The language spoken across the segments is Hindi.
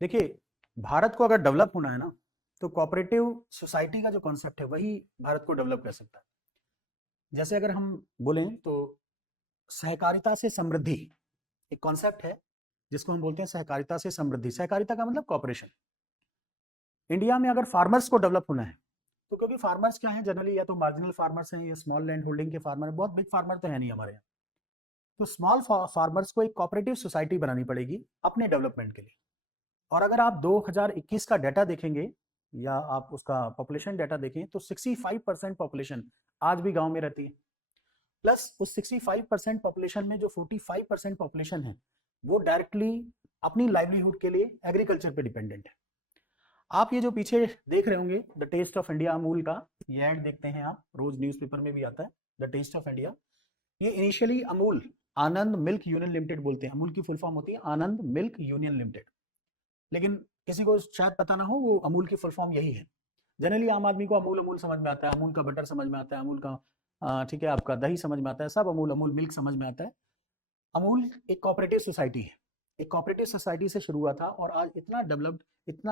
देखिए, भारत को अगर डेवलप होना है ना, तो कोऑपरेटिव सोसाइटी का जो कॉन्सेप्ट है वही भारत को डेवलप कर सकता है। जैसे अगर हम बोलें तो सहकारिता से समृद्धि एक कॉन्सेप्ट है, जिसको हम बोलते हैं सहकारिता से समृद्धि। सहकारिता का मतलब कॉपरेशन। इंडिया में अगर फार्मर्स को डेवलप होना है, तो क्योंकि फार्मर्स क्या है, जनरली या तो मार्जिनल फार्मर्स हैं या स्मॉल लैंड होल्डिंग के फार्मर, बहुत बिग फार्मर तो है नहीं हमारे यहाँ। तो स्मॉल फार्मर्स को एक कोऑपरेटिव सोसाइटी बनानी पड़ेगी अपने डेवलपमेंट के लिए। और अगर आप 2021 का डाटा देखेंगे या आप उसका पॉपुलेशन डाटा देखें, तो 65% पॉपुलेशन आज भी गांव में रहती है। प्लस उस 65% पॉपुलेशन में जो 45% पॉपुलेशन है, वो डायरेक्टली अपनी लाइवलीहुड के लिए एग्रीकल्चर पे डिपेंडेंट है। आप ये जो पीछे देख रहे होंगे the taste of India Amul का, ये ऐड देखते हैं आप, रोज न्यूज़पेपर में भी आता है द टेस्ट ऑफ इंडिया। ये इनिशियली अमूल, आनंद मिल्क यूनियन लिमिटेड बोलते हैं। अमूल की फुल फॉर्म होती है आनंद मिल्क यूनियन लिमिटेड, लेकिन किसी को शायद पता ना हो वो अमूल की फुल फॉर्म यही है। जनरली आम आदमी को अमूल अमूल समझ में आता है, अमूल का बटर समझ में आता है, अमूल का ठीक है आपका दही समझ में आता है, सब अमूल अमूल मिल्क समझ में आता है। अमूल एक कोऑपरेटिव सोसाइटी है। एक कोऑपरेटिव सोसाइटी से शुरू हुआ था और आज इतना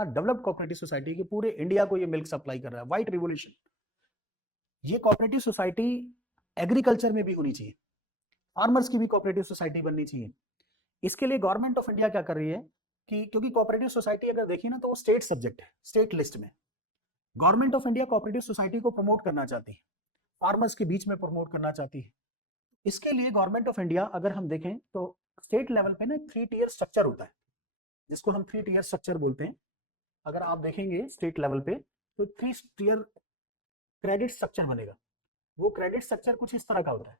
डेवलप्ड कोऑपरेटिव सोसाइटी कि पूरे इंडिया को ये मिल्क सप्लाई कर रहा है। White revolution. ये कोऑपरेटिव सोसाइटी एग्रीकल्चर में भी होनी चाहिए, फार्मर्स की भी कोऑपरेटिव सोसाइटी बननी चाहिए। इसके लिए गवर्नमेंट ऑफ इंडिया क्या कर रही है कि क्योंकि कोऑपरेटिव सोसाइटी अगर देखिए ना, तो वो स्टेट सब्जेक्ट है, स्टेट लिस्ट में। Government of India cooperative society को प्रमोट करना चाहती है, फार्मर्स के बीच में प्रमोट करना चाहती है। इसके लिए गवर्नमेंट ऑफ इंडिया अगर हम देखें तो स्टेट लेवल पे ना 3 टियर स्ट्रक्चर होता है, जिसको हम 3 टियर स्ट्रक्चर बोलते हैं। अगर आप देखेंगे स्टेट लेवल पे, तो 3 टियर क्रेडिट स्ट्रक्चर बनेगा। वो क्रेडिट स्ट्रक्चर कुछ इस तरह का होता है।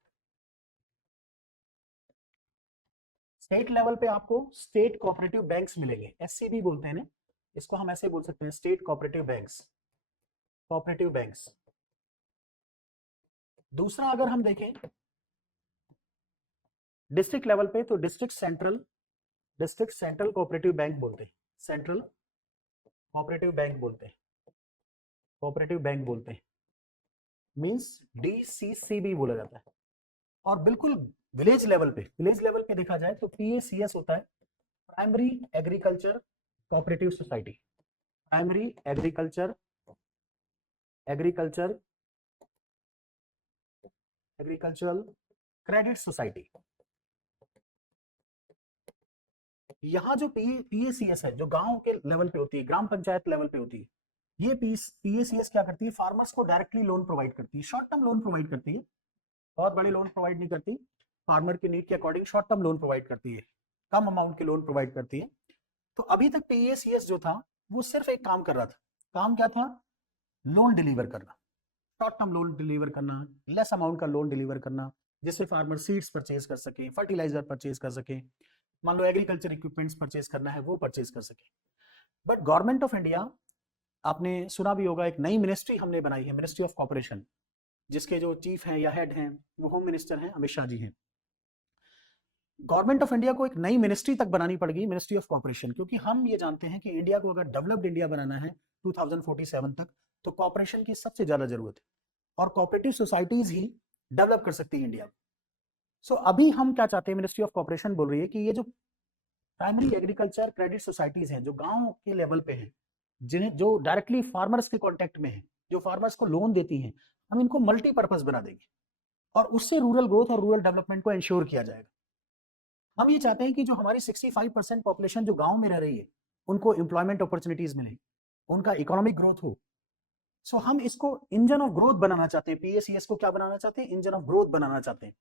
स्टेट लेवल पे आपको स्टेट कोऑपरेटिव बैंक्स मिलेंगे, एससीबी बोलते हैं ना, इसको हम ऐसे बोल सकते हैं, state cooperative banks, cooperative banks. दूसरा अगर हम देखें डिस्ट्रिक्ट लेवल पे, तो डिस्ट्रिक्ट सेंट्रल कोऑपरेटिव बैंक बोलते हैं, सेंट्रल कोऑपरेटिव बैंक बोलते हैं, कोऑपरेटिव बैंक बोलते हैं, मींस डीसीसीबी बोला जाता है। और बिल्कुल विलेज लेवल पे देखा जाए तो पीएसीएस होता है, primary agriculture cooperative society, primary agriculture agriculture agricultural credit society. यहाँ जो पीएसीएस है, जो गांव के लेवल पे होती है, ग्राम पंचायत लेवल पे होती है, ये पीएसीएस क्या करती है, फार्मर्स को डायरेक्टली लोन प्रोवाइड करती है, शॉर्ट टर्म लोन प्रोवाइड करती है, बहुत बड़े लोन प्रोवाइड नहीं करती, फार्मर की नीड के according short term loan provide करती है, कम अमाउंट के लोन प्रोवाइड करती है। तो अभी तक पीएसीएस जो था वो सिर्फ एक काम कर रहा था। काम क्या था? लोन डिलीवर करना, शॉर्ट टर्म लोन डिलीवर करना, लेस अमाउंट का लोन डिलीवर करना, जिससे फार्मर सीड्स परचेज कर सके, फर्टिलाइजर परचेज कर सके, मान लो एग्रीकल्चर इक्विपमेंट्स परचेज करना है वो परचेज कर सके। बट गवर्नमेंट ऑफ इंडिया, आपने सुना भी होगा, एक नई मिनिस्ट्री हमने बनाई है, मिनिस्ट्री ऑफ कॉर्पोरेशन, जिसके जो चीफ हैं या हेड हैं वो होम मिनिस्टर हैं, अमित शाह जी हैं। गवर्नमेंट ऑफ इंडिया को एक नई मिनिस्ट्री तक बनानी पड़ेगी, मिनिस्ट्री ऑफ कॉर्पोरेशन, क्योंकि हम ये जानते हैं कि इंडिया को अगर डेवलप्ड इंडिया बनाना है 2047 तक, तो कॉर्पोरेशन की सबसे ज्यादा जरूरत है, और कोऑपरेटिव सोसाइटीज ही डेवलप कर सकती है इंडिया। सो अभी हम क्या चाहते हैं, मिनिस्ट्री ऑफ कॉर्पोरेशन बोल रही है कि ये जो प्राइमरी एग्रीकल्चर क्रेडिट सोसाइटीज हैं, जो गांव के लेवल पे हैं, जिन्हें जो डायरेक्टली फार्मर्स के कांटेक्ट में है, जो फार्मर्स को लोन देती हैं, हम इनको मल्टीपर्पज बना देंगे और उससे रूरल ग्रोथ और रूरल डेवलपमेंट को इंश्योर किया जाएगा। हम ये चाहते हैं कि जो हमारी 65% पॉपुलेशन जो गांव में रह रही है, उनको एम्प्लॉयमेंट अपॉर्चुनिटीज मिले, उनका इकोनॉमिक ग्रोथ हो। सो हम इसको इंजन ऑफ ग्रोथ बनाना चाहते हैं, पीएसीएस को क्या बनाना चाहते हैं, इंजन ऑफ ग्रोथ बनाना चाहते हैं।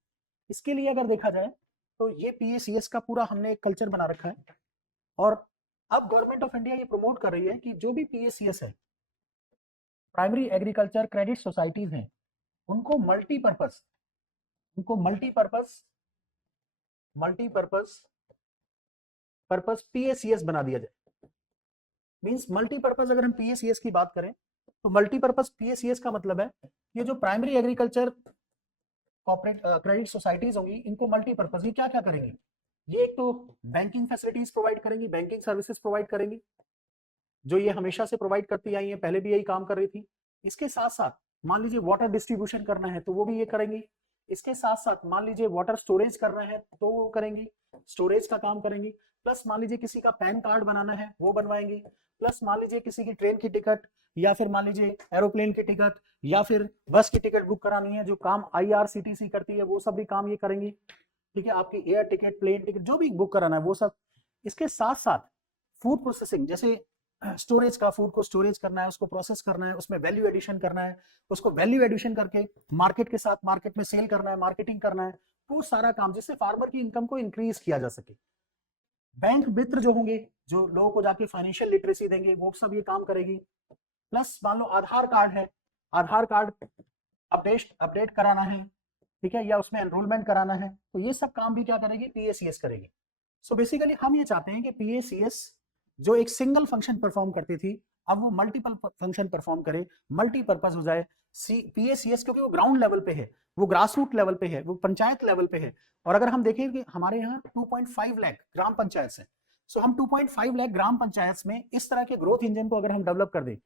इसके लिए अगर देखा जाए तो ये पीएसीएस का पूरा हमने एक कल्चर बना रखा है। और अब गवर्नमेंट ऑफ इंडिया ये प्रमोट कर रही है कि जो भी पीएसीएस है, प्राइमरी एग्रीकल्चर क्रेडिट सोसाइटीज हैं, उनको मल्टीपर्पज पीएसीएस बना दिया जाए। मींस मल्टीपर्पज, अगर हम पीएसीएस की बात करें तो मल्टीपर्पज पीएसीएस का मतलब है ये जो primary agriculture corporate credit societies होंगी, इनको मल्टीपर्पज, ये क्या क्या करेंगी, ये एक तो बैंकिंग फैसिलिटीज प्रोवाइड करेंगी, बैंकिंग सर्विसेज प्रोवाइड करेंगी, जो ये हमेशा से प्रोवाइड करती आई है, पहले भी यही काम कर रही थी। इसके साथ साथ मान लीजिए वाटर डिस्ट्रीब्यूशन करना है तो वो भी ये करेंगी। इसके साथ साथ मान लीजिए वाटर स्टोरेज करना है तो वो करेंगी, स्टोरेज का काम करेंगी। प्लस मान लीजिए किसी का पैन कार्ड बनाना है वो बनवाएंगे, प्लस मान लीजिए किसी की ट्रेन की टिकट या फिर मान लीजिए एरोप्लेन की टिकट या फिर बस की टिकट बुक करानी है, जो काम IRCTC करती है वो सब भी काम ये करेंगी। ठीक है, आपकी एयर टिकट, प्लेन टिकट जो भी बुक कराना है वो सब। इसके साथ साथ फूड प्रोसेसिंग, जैसे स्टोरेज का, फूड को स्टोरेज करना है, उसको प्रोसेस करना है, उसमें वैल्यू एडिशन करना है, उसको वैल्यू एडिशन करके मार्केट के साथ मार्केट में सेल करना है, मार्केटिंग करना है, वो सारा काम जिससे फार्मर की इनकम को इंक्रीज किया जा सके। बैंक मित्र जो होंगे, जो लोगों को जाके फाइनेंशियल लिटरेसी देंगे, वो सब ये काम करेगी। प्लस मान लो आधार कार्ड है, आधार कार्ड अपडेट कराना है, ठीक है, या उसमें एनरोलमेंट कराना है, तो ये सब काम भी क्या करेगी, PACS करेगी। सो बेसिकली हम ये चाहते हैं कि PACS जो एक सिंगल फंक्शन परफॉर्म करती थी, अब वो मल्टीपल फंक्शन परफॉर्म करे, मल्टीपर्पज हो जाए। PACS क्योंकि वो ग्राउंड लेवल पे है, वो ग्रास रूट लेवल पे है, वो पंचायत लेवल पे है। और अगर हम देखें कि हमारे यहाँ 2.5 लाख ग्राम पंचायत है, सो हम 2.5 लाख ग्राम पंचायत में इस तरह के ग्रोथ इंजन को अगर हम डेवलप कर दें,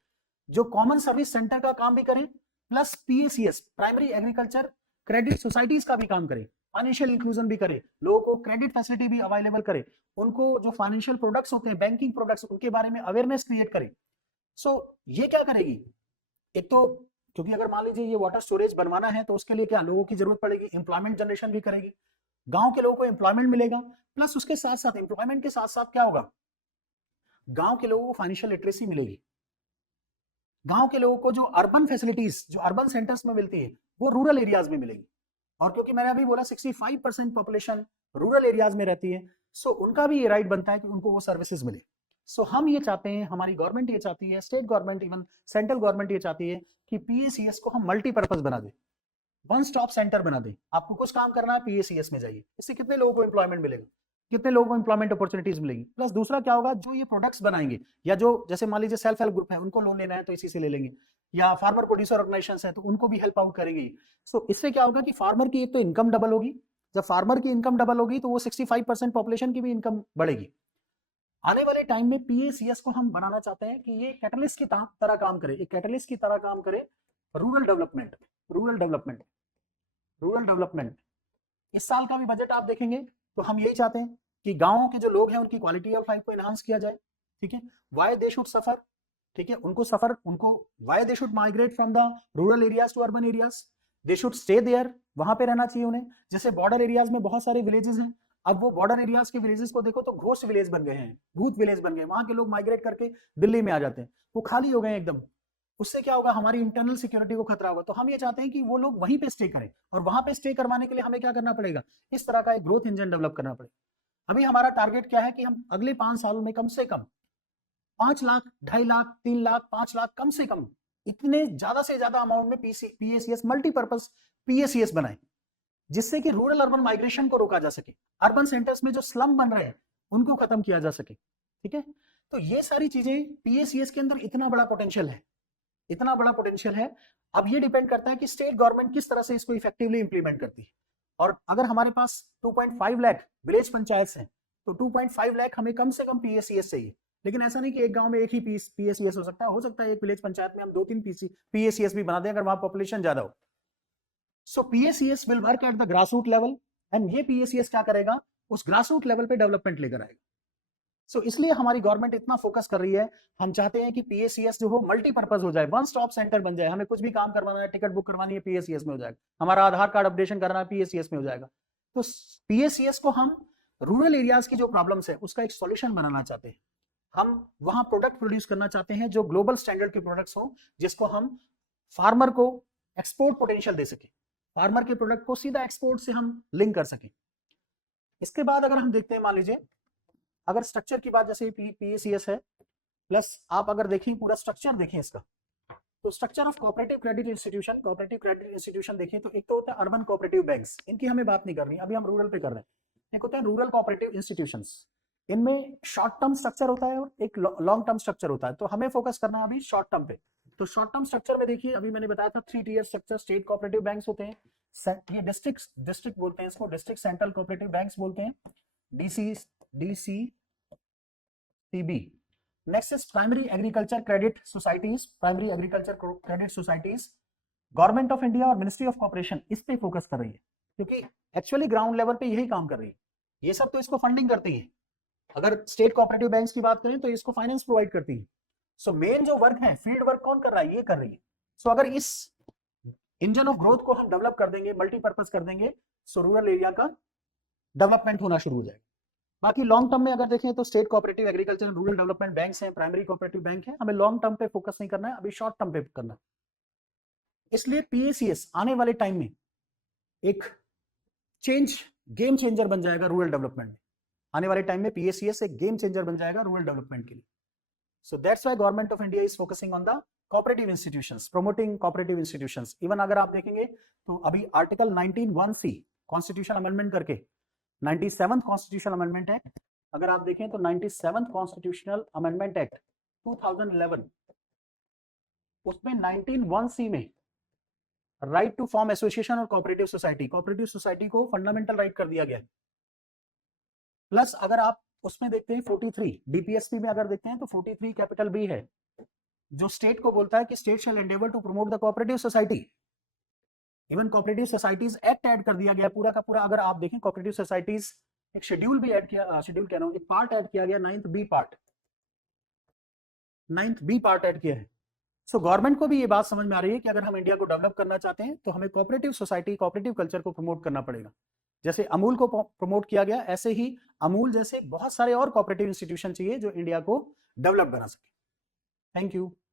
जो कॉमन सर्विस सेंटर का काम भी करें, plus PACS primary agriculture credit societies का भी काम करे, फाइनेंशियल इंक्लूजन भी करे, लोगों को क्रेडिट फैसिलिटी भी अवेलेबल करे, उनको जो फाइनेंशियल प्रोडक्ट्स होते हैं, बैंकिंग प्रोडक्ट्स, उनके बारे में अवेयरनेस क्रिएट करे। सो ये क्या करेगी, एक तो क्योंकि अगर मान लीजिए ये वाटर स्टोरेज बनवाना है तो उसके लिए क्या लोगों की जरूरत पड़ेगी, एम्प्लॉयमेंट जनरेशन भी करेगी, गांव के लोगों को एम्प्लॉयमेंट मिलेगा, प्लस उसके साथ साथ एम्प्लॉयमेंट के साथ साथ क्या होगा, गांव के लोगों को फाइनेंशियल लिटरेसी मिलेगी। गांव के लोगों को जो अर्बन फैसिलिटीज जो अर्बन सेंटर्स में मिलती है वो रूरल एरियाज में मिलेगी। और क्योंकि मैंने अभी बोला 65% पॉपुलेशन रूरल एरियाज में रहती है, सो उनका भी ये राइट बनता है कि उनको वो सर्विसेज मिले। सो हम ये चाहते हैं, हमारी गवर्नमेंट ये चाहती है, state government, even central government ये चाहती है कि PACS को हम मल्टीपर्पज बना दे, वन स्टॉप सेंटर बना दे। आपको कुछ काम करना है PACS में जाइए, इससे कितने लोगों को एम्प्लॉयमेंट मिलेगा, कितने लोगों को एम्प्लॉयमेंट अपॉर्चुनिटीज मिलेगी। प्लस दूसरा क्या होगा, जो ये प्रोडक्ट्स बनाएंगे या जो जैसे मान लीजिए सेल्फ हेल्प ग्रुप है, उनको लोन लेना है तो इसी से ले लेंगे, या फार्मर प्रोड्यूसर ऑर्गेनाइजेशन है तो उनको भी हेल्प आउट करेंगे। सो इससे क्या होगा कि फार्मर की एक तो इनकम डबल होगी, जब फार्मर की इनकम डबल होगी तो वो 65% पॉपुलेशन की भी इनकम बढ़ेगी। आने वाले टाइम में PACS को हम बनाना चाहते हैं कि ये कैटलिस्ट की तरह काम करे, एक कैटलिस्ट की तरह काम करे rural development, rural development, rural development. इस साल का भी बजट आप देखेंगे तो हम यही चाहते हैं कि गांवों के जो लोग हैं उनकी क्वालिटी ऑफ लाइफ को एनहांस किया जाए। ठीक है, वाई दे शुड सफर, ठीक है, उनको why they should migrate from the rural areas to urban areas, they should stay there, वहां पे रहना चाहिए उन्हें। जैसे बॉर्डर एरियाज में बहुत सारे विलेजेस हैं, अब वो बॉर्डर एरियाज के विलेजेस को देखो तो घोस्ट विलेज बन गए हैं, भूत विलेज बन गए, वहां के लोग माइग्रेट करके दिल्ली में आ जाते हैं, वो खाली हो गए एकदम। उससे क्या होगा, हमारी इंटरनल सिक्योरिटी को खतरा होगा। तो हम ये चाहते हैं कि वो लोग वहीं पे स्टे करें, और वहां पे स्टे करवाने के लिए हमें क्या करना पड़ेगा, इस तरह का एक ग्रोथ इंजन डेवलप करना पड़ेगा। अभी हमारा टारगेट क्या है कि हम अगले 5 सालों में कम से कम 5 लाख, 2.5 लाख, 3 लाख, 5 लाख, कम से कम इतने ज्यादा से ज्यादा अमाउंट में PACS मल्टीपर्पज PACS बनाए, जिससे कि रूरल अर्बन माइग्रेशन को रोका जा सके, अर्बन सेंटर्स में जो स्लम बन रहे हैं उनको खत्म किया जा सके। ठीक है, तो ये सारी चीजें PACS के अंदर इतना बड़ा पोटेंशियल है, इतना बड़ा पोटेंशियल है। अब ये डिपेंड करता है कि स्टेट गवर्नमेंट किस तरह से इसको इफेक्टिवली इंप्लीमेंट करती है। और अगर हमारे पास 2.5 लाख विलेज पंचायत हैं तो 2.5 लाख हमें कम से कम PACS चाहिए। लेकिन ऐसा नहीं कि एक गांव में एक ही PACS हो सकता है एक विलेज पंचायत में हम 2-3 PACS भी बना दें अगर वहां पॉपुलेशन ज्यादा हो। So PACS will work at the grass root level, एंड ये PACS क्या करेगा, उस ग्रास रूट लेवल पे डेवलपमेंट लेकर आएगा। सो इसलिए हमारी गवर्नमेंट इतना फोकस कर रही है, हम चाहते हैं कि PACS जो हो मल्टीपर्पज हो जाए, वन स्टॉप सेंटर बन जाए। हमें कुछ भी काम करवाना है, टिकट बुक करवानी है, PACS में हो जाएगा, हमारा आधार कार्ड अपडेशन करना है, PACS में हो जाएगा। तो PACS को हम रूरल एरियाज की जो प्रॉब्लम्स है उसका एक सॉल्यूशन बनाना चाहते हैं। हम वहां प्रोडक्ट प्रोड्यूस करना चाहते हैं जो ग्लोबल स्टैंडर्ड के प्रोडक्ट्स हो, जिसको हम फार्मर को एक्सपोर्ट पोटेंशियल दे सके, फार्मर के प्रोडक्ट को सीधा एक्सपोर्ट से हम लिंक कर सकें। इसके बाद अगर हम देखते हैं, मान लीजिए अगर स्ट्रक्चर की बात, जैसे PACS है, प्लस आप अगर देखें पूरा स्ट्रक्चर देखें इसका, तो structure of cooperative credit institution देखें तो एक तो होता है अर्बन कोऑपरेटिव बैंक्स, इनकी हमें बात नहीं करनी, अभी हम रूरल पे कर रहे हैं। एक होता है रूरल कोऑपरेटिव इंस्टीट्यूशंस, इनमें शॉर्ट टर्म स्ट्रक्चर होता है और एक लॉन्ग टर्म स्ट्रक्चर होता है, तो हमें फोकस करना है अभी शॉर्ट टर्म पे। तो शॉर्ट टर्म स्ट्रक्चर में देखिए, अभी मैंने बताया था 3 tier structure, state cooperative banks होते हैं, ये डिस्ट्रिक्ट बोलते हैं इसको, डिस्ट्रिक्ट सेंट्रल कोऑपरेटिव बैंक्स बोलते हैं, DCCB। Next is primary agriculture credit societies, primary agriculture credit societies. Government of India और मिनिस्ट्री ऑफ कॉर्पोरेशन इस पे फोकस कर रही है, क्योंकि एक्चुअली ग्राउंड लेवल पे यही काम कर रही है, ये सब तो इसको फंडिंग करती है, अगर स्टेट कोऑपरेटिव बैंक्स की बात करें तो इसको फाइनेंस प्रोवाइड करती है। सो मेन जो वर्क है, फील्ड वर्क कौन कर रहा है, ये कर रही है। सो अगर इस इंजन ऑफ ग्रोथ को हम डेवलप कर देंगे, मल्टीपर्पज कर देंगे, सो रूरल एरिया का डेवलपमेंट होना शुरू हो जाएगा। बाकी लॉन्ग टर्म में अगर देखें तो state cooperative agriculture rural development banks हैं, प्राइमरी कोऑपरेटिव बैंक है, हमें लॉन्ग टर्म पे फोकस नहीं करना है, अभी शॉर्ट टर्म पे करना है। इसलिए पीएसीएस आने वाले टाइम में एक गेम चेंजर बन जाएगा रूरल डेवलपमेंट में। आने वाले टाइम में पीएसीएस एक गेम चेंजर बन जाएगा रूरल डेवलपमेंट के लिए। So that's why government of India is focusing on the cooperative institutions, promoting cooperative institutions. Even अगर आप देखेंगे तो अभी आर्टिकल 19(1)(c) कॉन्स्टिट्यूशन अमेंडमेंट करके 97th कॉन्स्टिट्यूशन अमेंडमेंट एक्ट, अगर आप देखें तो 97th कॉन्स्टिट्यूशनल अमेंडमेंट एक्ट 2011, उसमें 19(1)(c) में राइट टू फॉर्म एसोसिएशन और कोऑपरेटिव सोसाइटी को फंडामेंटल राइट कर दिया गया। प्लस अगर आप उसमें देखते हैं 43 डीपीएसपी में अगर देखते हैं तो 43 कैपिटल बी है, जो स्टेट को बोलता है कि state shall endeavour to promote the cooperative society. Even cooperative societies act add कर दिया गया पूरा का पूरा। अगर आप देखें कोऑपरेटिव सोसाइटीज एक शेड्यूल भी ऐड किया, शेड्यूल कह रहा हूं, एक पार्ट ऐड किया गया, 9th बी पार्ट ऐड किया है। सो गवर्नमेंट को भी ये बात समझ में आ रही है कि अगर हम इंडिया को डेवलप करना चाहते हैं तो हमें कोऑपरेटिव सोसाइटी, कोऑपरेटिव कल्चर को प्रमोट करना पड़ेगा। जैसे अमूल को प्रमोट किया गया, ऐसे ही अमूल जैसे बहुत सारे और कोऑपरेटिव इंस्टीट्यूशन चाहिए जो इंडिया को डेवलप बना सके। Thank you.